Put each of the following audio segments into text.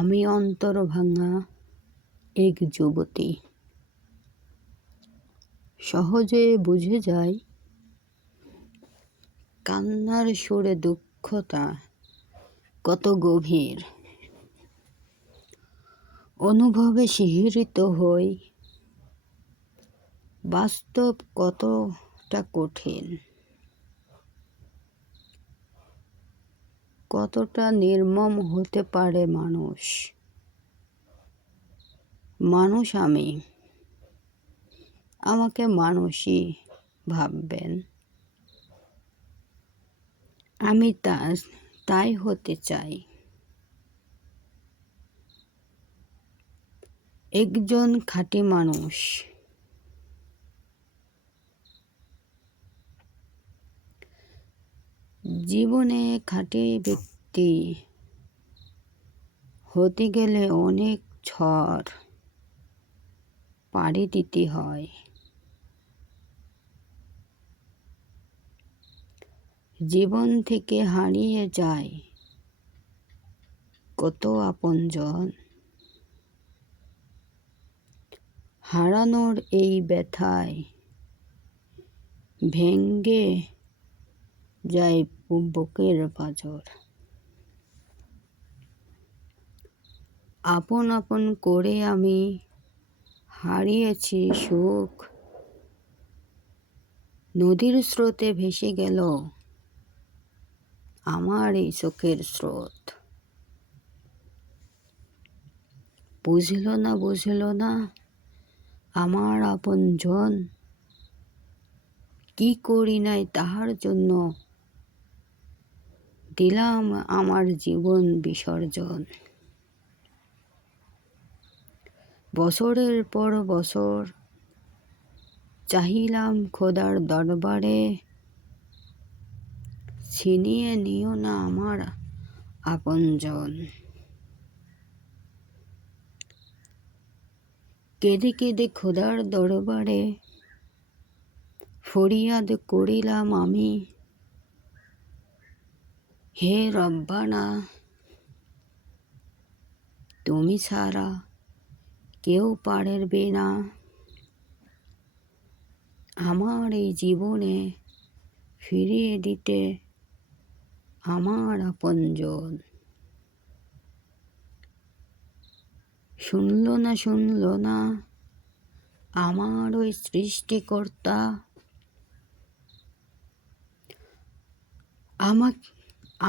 আমি অন্তর ভাঙা এক যুবতী, সহজে বুঝে যাই কান্নার সুরে দুঃখটা কত গভীর। অনুভবে শিহরিত হই বাস্তব কতটা কঠিন, কতটা নির্মম হতে পারে মানুষ। আমাকে মানুষই ভাববেন। আমি তাই হতে চাই, একজন খাঁটি মানুষ। জীবনে খাঁটি ব্যক্তি হতে গেলে অনেক ঝড় পাড়ি দিতে হয়। জীবন থেকে হারিয়ে যায় কত আপনজন। হারানোর এই ব্যথায় ভেঙে যায় বুকের পাঁজর। আপন আপন করে আমি হারিয়েছি সুখ। নদীর স্রোতে ভেসে গেল আমার এই চোখের স্রোত। বুঝল না আমার আপনজন, কি করি নাই তাহার জন্য দিলাম আমার জীবন বিসর্জন। বছরের পর বছর চাহিলাম খোদার দরবারে, ছিনিয়ে নিও না আমার আপনজন। কেঁদে কেঁদে খোদার দরবারে ফরিয়াদ করিলাম আমি, হে রব্বানা, তুমি ছাড়া কেউ পারবে না আমার এই জীবনে ফিরিয়ে দিতে আমার আপনজন। শুনল না আমার ওই সৃষ্টিকর্তা,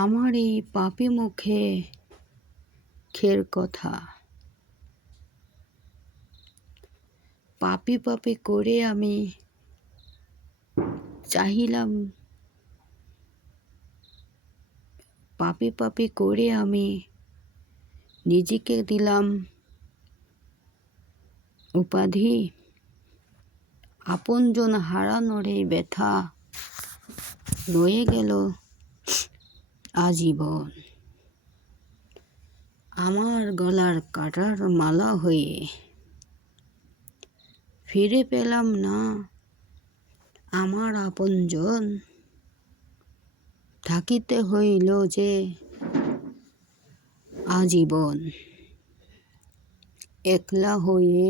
আমার এই পাপী মুখে খের কথা। পাপী করে আমি চাহিলাম, পাপী করে আমি নিজেকে দিলাম উপাধি। আপনজন হারানোর এই ব্যথা রয়ে গেল আজীবন আমার গলার কাটার মালা হয়ে। ফিরে পেলাম না আমার আপনজন, থাকিতে হইল যে আজীবন একলা হয়ে